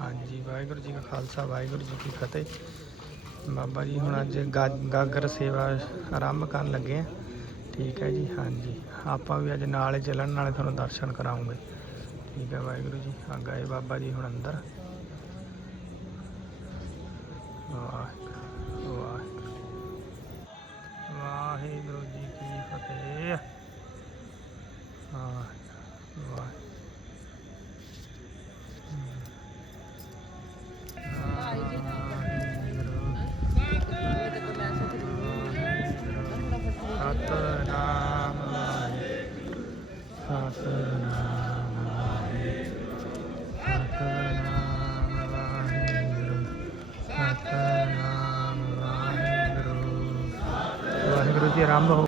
ਹਾਂਜੀ, ਵਾਹਿਗੁਰੂ ਜੀ ਕਾ ਖਾਲਸਾ, ਵਾਹਿਗੁਰੂ ਜੀ ਕੀ ਫਤਿਹ। ਬਾਬਾ ਜੀ, ਹੁਣ ਅੱਜ ਗਾ- ਗਾਗਰ ਸੇਵਾ ਆਰੰਭ ਕਰਨ ਲੱਗੇ ਆ। ਠੀਕ ਹੈ ਜੀ, ਹਾਂਜੀ। ਆਪਾਂ ਵੀ ਅੱਜ ਨਾਲ ਚੱਲਣ, ਨਾਲੇ ਤੁਹਾਨੂੰ ਦਰਸ਼ਨ ਕਰਾਉਂਗੇ। ਠੀਕ ਹੈ, ਵਾਹਿਗੁਰੂ ਜੀ। ਆ ਗਏ ਬਾਬਾ ਜੀ ਹੁਣ ਅੰਦਰ। ਵਾਹਿਗੁਰੂ ਵਾਹਿਗੁਰੂ। ਵਾਹਿਗੁਰੂ ਜੀ ਕੀ ਫਤਿਹ। ਹਾਂ, ਵਾਹਿਗੁਰੂ। আমরা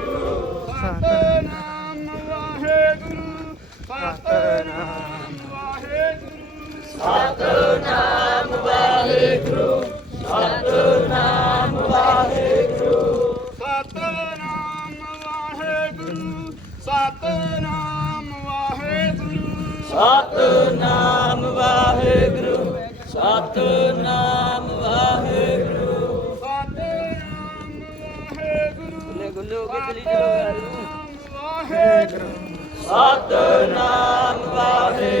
ਸਤਨਾਮ ਵਾਹਿਗੁਰੂ ਸਤਨਾਮ ਵਾਹਿਗੁਰੂ ਸਤਨਾਮ ਵਾਹਿਗੁਰੂ ਸਤਨਾਮ ਵਾਹਿਗੁਰੂ ਸਤਨਾਮ ਵਾਹਿਗੁਰੂ ਸਤਨਾਮ ਵਾਹਿਗੁਰੂ ਸਤਨਾਮ ਵਾਹਿਗੁਰੂ ਗੁੱਲੂ ਗੁੱਲੂ ਕੇ ਚਲੀ ਜਾਓ ਵਾਹਿਗੁਰੂ ਸਤਨਾਮ ਵਾਹਿਗੁਰੂ।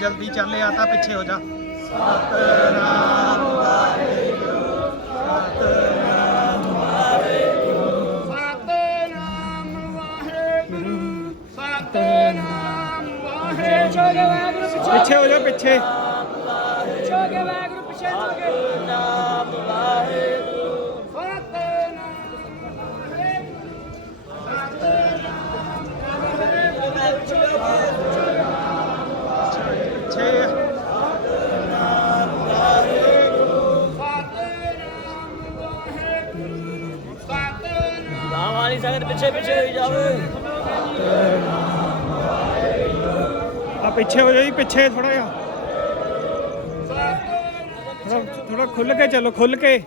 ਜਲਦੀ ਚੱਲੇ ਆ ਤਾਂ ਪਿੱਛੇ ਹੋ ਜਾ। ਸਤਨਾਮ ਵਾਹਿਗੁਰੂ। ਸਤਨਾਮ ਵਾਹਿਗੁਰੂ। ਪਿੱਛੇ ਹੋ ਜਾ ਪਿੱਛੇ ਆ ਪਿੱਛੇ ਹੋ ਜਾ ਜੀ ਪਿੱਛੇ ਥੋੜਾ ਜਿਹਾ ਥੋੜਾ ਥੋੜਾ ਖੁੱਲ ਕੇ ਚੱਲੋ ਖੁੱਲ ਕੇ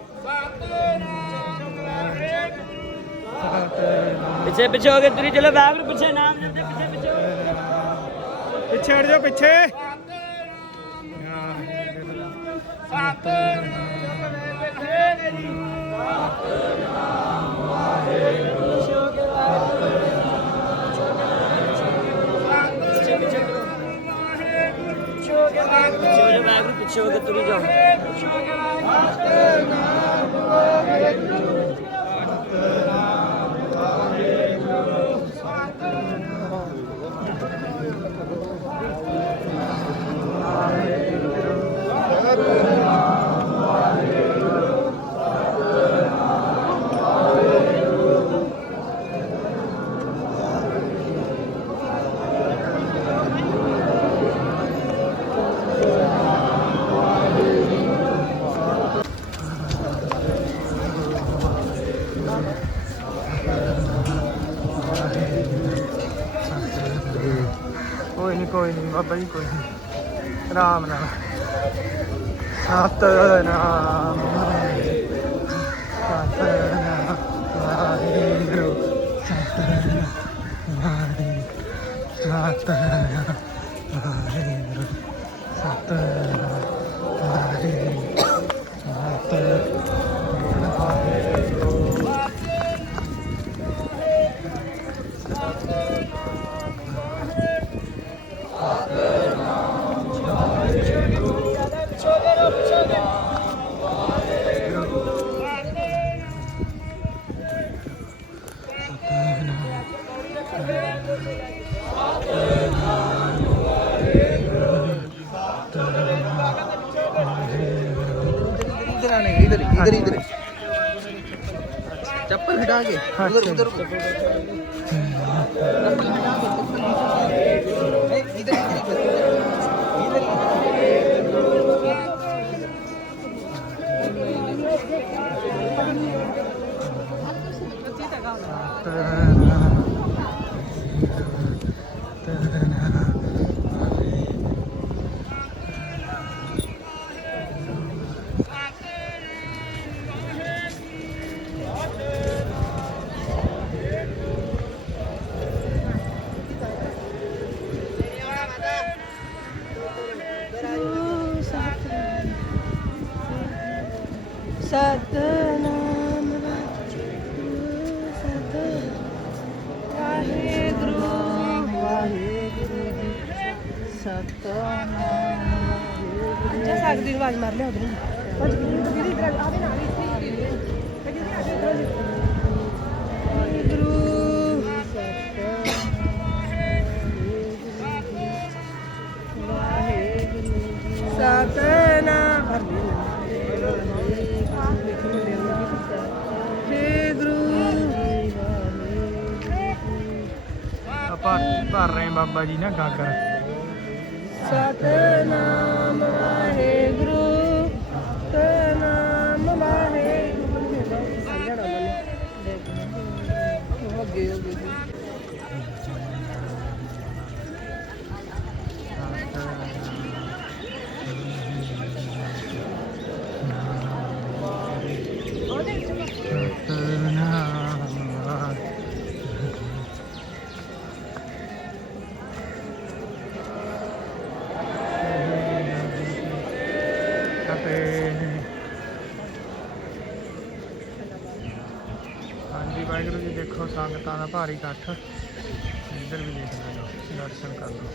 ਪਿੱਛੇ ਪਿੱਛੇ ਹੋ ਕੇ ਤੁਰੀ ਚਲੋ ਵਾਹਿਗੁਰੂ ਪਿੱਛੇ ਨਾਮ ਜਪਦੇ ਪਿੱਛੇ ਪਿੱਛੇ ਪਿੱਛੇ ਹਟ ਜਾਓ ਪਿੱਛੇ ਪਿੱਛੇ ਪਿੱਛੇ ਹੋ ਕੇ ਵਾਹਿਗੁਰੂ ਪਿੱਛੇ ਹੋ ਕੇ ਤੁਰੀ ਜਾਓ। ਨਹੀਂ, ਕੋਈ ਨਹੀਂ, ਬਾਬਾ ਜੀ, ਕੋਈ ਨਹੀਂ। ਆਰਾਮ ਨਾਲ। ਸਤਨਾਮ। ਸਤਨਾਮ। ਵਾਹਿਗੁਰੂ ਸਤਨਾਮ। ਵਾਹਿਗੁਰੂ ਸਤਨਾਮ। ਵਾਹਿਗੁਰੂ ਸਤਨਾਮ। चप्पल हटा के उधर उधर नहीं, ਬਾਬਾ ਜੀ ਨਾ ਗਾਗਰ ਸਤਨਾਮ ਵਾਹਿਗੁਰੂ ਸਤਨਾਮ ਵਾਹਿਗੁਰੂ। ਅੱਗੇ ਅੱਗੇ ਸਤਨਾਮ ਜੀ ਦੇਖੋ ਸੰਗਤਾਂ ਦਾ ਭਾਰੀ ਇਕੱਠ। ਇੱਧਰ ਵੀ ਦੇਖ ਲਓ ਦਰਸ਼ਨ ਕਰ ਲਓ।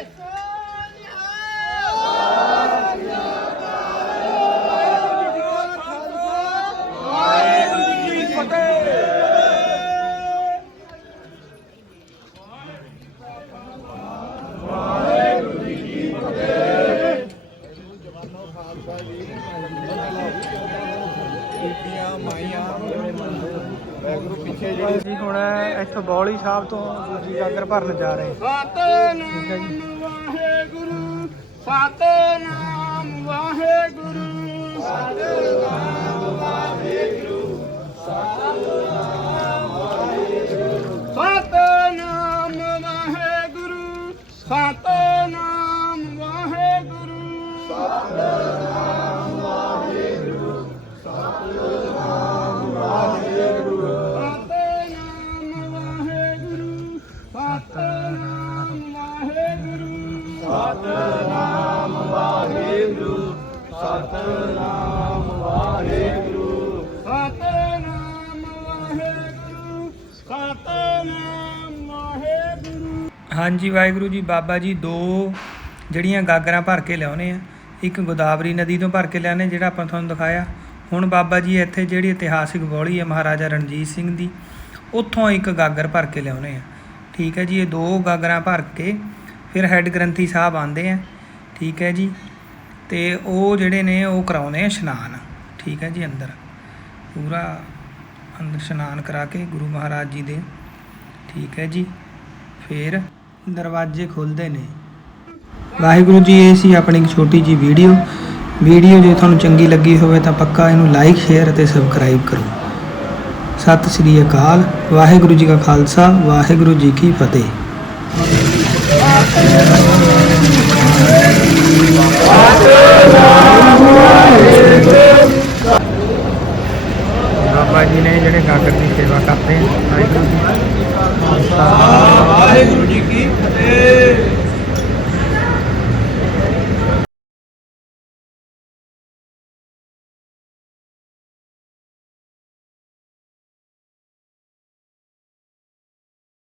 ਜੀ ਬੌਲੀ ਸਾਹਿਬ ਤੋਂ ਦੂਜੀ ਗਾਗਰ ਭਰਨ ਜਾ ਰਹੇ। ਹਾਂ ਠੀਕ ਹੈ ਜੀ। ਵਾਹਿਗੁਰੂ ਸਤਨਾਮ ਵਾਹਿਗੁਰੂ। ਸਤਨਾਮ ਵਾਹਿਗੁਰੂ। ਸਤਨਾਮ ਵਾਹਿਗੁਰੂ ਸਤਨਾਮ ਸਤਨਾਮ ਵਾਹਿਗੁਰੂ ਸਤਨਾਮ ਵਾਹਿਗੁਰੂ। ਹਾਂਜੀ ਵਾਹਿਗੁਰੂ ਜੀ, ਬਾਬਾ ਜੀ ਦੋ ਜਿਹੜੀਆਂ ਗਾਗਰਾਂ ਭਰ ਕੇ ਲਿਆਉਨੇ ਆ, ਇੱਕ ਗੋਦਾਵਰੀ ਨਦੀ ਤੋਂ ਭਰ ਕੇ ਲਿਆਉਂਦੇ ਜਿਹੜਾ ਆਪਾਂ ਤੁਹਾਨੂੰ ਦਿਖਾਇਆ। ਹੁਣ ਬਾਬਾ ਜੀ ਇੱਥੇ ਜਿਹੜੀ ਇਤਿਹਾਸਿਕ ਬੋਲੀ ਹੈ ਮਹਾਰਾਜਾ ਰਣਜੀਤ ਸਿੰਘ ਦੀ, ਉੱਥੋਂ ਇੱਕ ਗਾਗਰ ਭਰ ਕੇ ਲਿਆਉਣੇ ਆ। ਠੀਕ ਹੈ ਜੀ, ਇਹ ਦੋ ਗਾਗਰਾਂ ਭਰ ਕੇ ਫਿਰ ਹੈੱਡ ਗ੍ਰੰਥੀ ਸਾਹਿਬ ਆਉਂਦੇ ਆ, ਠੀਕ ਹੈ ਜੀ। ਤੇ ਉਹ ਜਿਹੜੇ ਨੇ, ਉਹ ਕਰਾਉਂਦੇ ਆ ਇਸ਼ਨਾਨ, ਠੀਕ ਹੈ ਜੀ, ਅੰਦਰ। ਪੂਰਾ ਅੰਦਰ ਇਸ਼ਨਾਨ ਕਰਾ ਕੇ ਗੁਰੂ ਮਹਾਰਾਜ ਜੀ ਦੇ, ਠੀਕ ਹੈ ਜੀ। ਫਿਰ ਦਰਵਾਜ਼ੇ ਖੁੱਲਦੇ ਨੇ। ਵਾਹਿਗੁਰੂ ਜੀ, ਇਹ ਸੀ ਆਪਣੀ ਇੱਕ ਛੋਟੀ ਜੀ ਵੀਡੀਓ। ਵੀਡੀਓ ਜੇ ਤੁਹਾਨੂੰ ਚੰਗੀ ਲੱਗੀ ਹੋਵੇ ਤਾਂ ਪੱਕਾ ਇਹਨੂੰ ਲਾਈਕ ਸ਼ੇਅਰ ਅਤੇ ਸਬਸਕ੍ਰਾਈਬ ਕਰੋ। ਸਤਿ ਸ੍ਰੀ ਅਕਾਲ। ਵਾਹਿਗੁਰੂ ਜੀ ਕਾ ਖਾਲਸਾ, ਵਾਹਿਗੁਰੂ ਜੀ ਕੀ ਫਤਿਹ। ਬਾਬਾ ਜੀ ਨੇ ਜਿਹੜੇ ਗਾਗਰ ਦੀ ਸੇਵਾ ਕਰਦੇ ਆ ਵਾਹਿਗੁਰੂ ਜੀ ਕੀ ਫਤਿਹ।